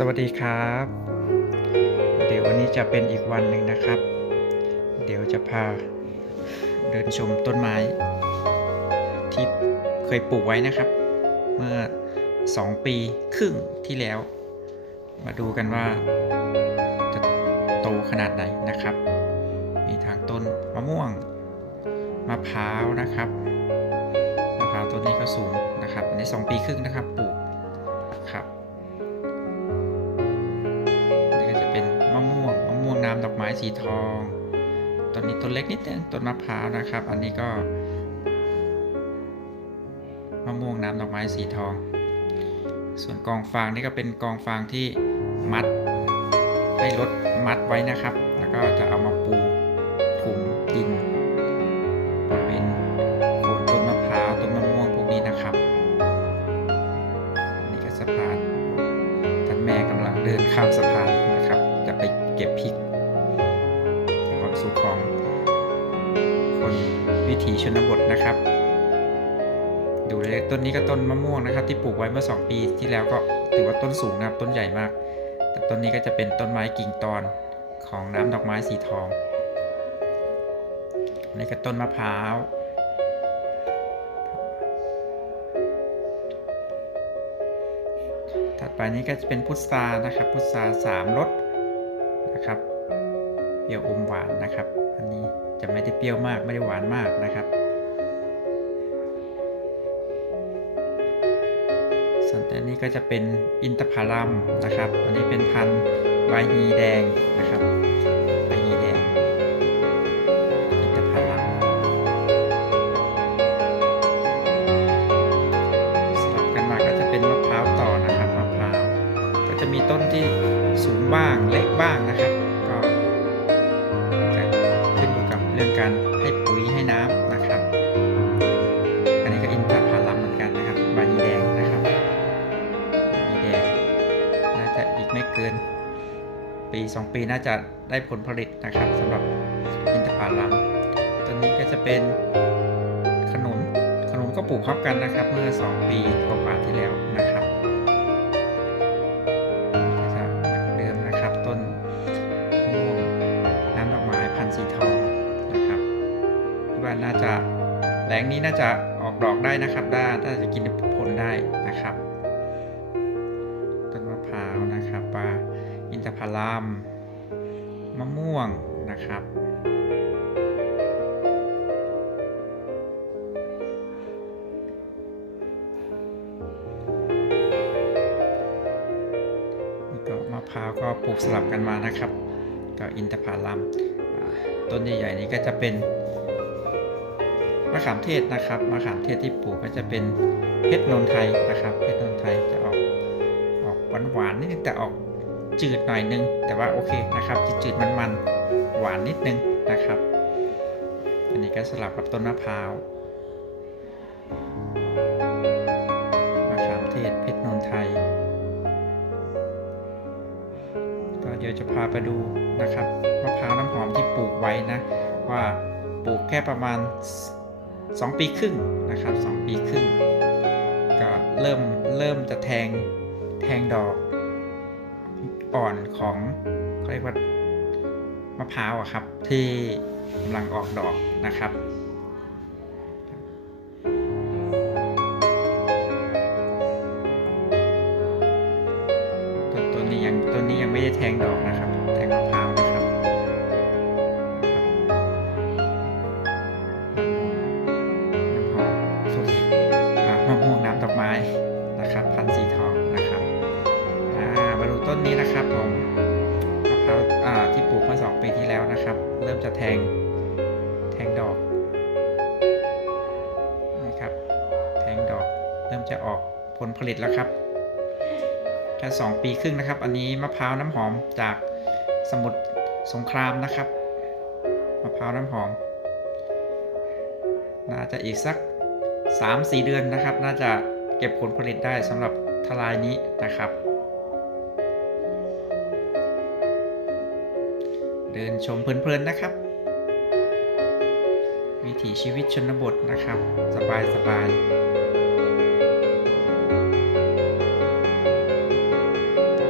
สวัสดีครับ เดี๋ยววันนี้จะเป็นอีกวันหนึ่งนะครับ เดี๋ยวจะพาเดินชมต้นไม้ ที่เคยปลูกไว้นะครับ เมื่อ 2 ปีครึ่งที่แล้ว มาดูกันว่าจะโตขนาดไหนนะครับ มีทางต้นมะม่วงมะพร้าวนะครับมะพร้าวต้นนี้ก็สูงนะครับอัน2 ปีครึ่งนะครับปลูก ดอกไม้สีทองต้นนี้ต้นเล็กนิดนึงต้นมะพร้าวนะครับ อันนี้ก็มะม่วงน้ำดอกไม้สีทอง ส่วนกองฟางนี่ก็เป็นกองฟางที่มัดให้รถมัดไว้นะครับ แล้วก็จะเอามาปูคลุมดินบริเวณโคนต้นมะพร้าวต้นมะม่วงพวกนี้นะครับ นี่ก็สะพานท่านแม่กำลังเดินข้ามสะพานนะครับ จะไปเก็บพริก สุขของคนวิถีชนบทนะครับ ดูเลยต้นนี้ก็ต้นมะม่วงนะครับ ที่ปลูกไว้เมื่อ 2 ปีที่แล้วก็ถือว่าต้นสูงนะครับต้นใหญ่มาก แต่ต้นนี้ก็จะเป็นต้นไม้กิ่งตอนของน้ำดอกไม้สีทองนนี่ก็ต้นมะพร้าวถัดไปนี้ก็จะเป็นพุทรานะครับ พุทราสามรสนะครับ เปรี้ยวอมหวานนะครับ อันนี้จะไม่ได้เปรี้ยวมากไม่ได้หวานมากนะครับ ส่วนอันนี้ก็จะเป็นอินทผลัมนะครับ อันนี้เป็นพันธุ์วยฮีแดงนะครับวายฮีแดงอินทผลัมสลับกันมาก็จะเป็นมะพร้าวต่อนะครับมะพร้าวก็จะมีต้นที่สูงบ้างเล็กบ้างนะครับ เรื่องการให้ปุ๋ยให้น้ำนะครับ อันนี้ก็อินทผลัมเหมือนกันนะครับใบแดงนะครับใบแดงน่าจะอีกไม่เกิน ปีสองปีน่าจะได้ผลผลิตนะครับสำหรับอินทผลัมตัวนี้ก็จะเป็นขนุนขนุนก็ปลูกพร้อมกันนะครับ เมื่อ 2 ปีกว่าที่แล้วนะครับ ว่าน่าจะแหลงนี้น่าจะออกดอกได้นะครับได้ถ้าจะกินผลได้นะครับ ต้นมะพร้าวนะครับปลาอินทผลัมมะม่วงนะครับนี่ก็มะพร้าวก็ปลูกสลับกันมานะครับก็อินทผลัมต้นใหญ่ๆนี้ก็จะเป็น มะขามเทศนะครับมะขามเทศที่ปลูกก็จะเป็นเพชรนนทไทยนะครับเพชรนนทไทยจะออกออกหวานๆนิดนึงแต่ออกจืดหน่อยนึง แต่ว่าโอเคนะครับจืดๆมันๆหวานนิดนึงนะครับ อันนี้ก็สลับกับต้นมะพร้าวมะขามเทศเพชรนนทไทยก็เดี๋ยวจะพาไปดูนะครับมะพร้าวน้ำหอมที่ปลูกไว้นะว่าปลูกแค่ประมาณ 2 ปีครึ่งนะครับ 2 ปีครึ่ง ก็เริ่มเริ่มจะแทงแทงดอกอ่อนของเขาเรียกว่ามะพร้าวอะครับ ที่กำลังออกดอกนะครับต้นต้นนี้ยังต้นนี้ยังไม่ได้แทงดอก นะครับ พันธุ์สีทองนะครับมาดูต้นนี้นะครับผมมะพร้าวที่ปลูกเมื่อสองปีที่แล้วนะครับ เริ่มจะแทงแทงดอกนะครับ แทงดอกเริ่มจะออกผลผลิตแล้วครับแค่2ปีครึ่งนะครับ อันนี้มะพร้าวน้ำหอมจากสมุทรสงครามนะครับมะพร้าวน้ำหอม น่าจะอีกสัก 3-4 เดือนนะครับ น่าจะ เก็บผลผลิตได้สำหรับทลายนี้นะครับ เดินชมเพลินๆนะครับ วิถีชีวิตชนบทนะครับ สบายๆ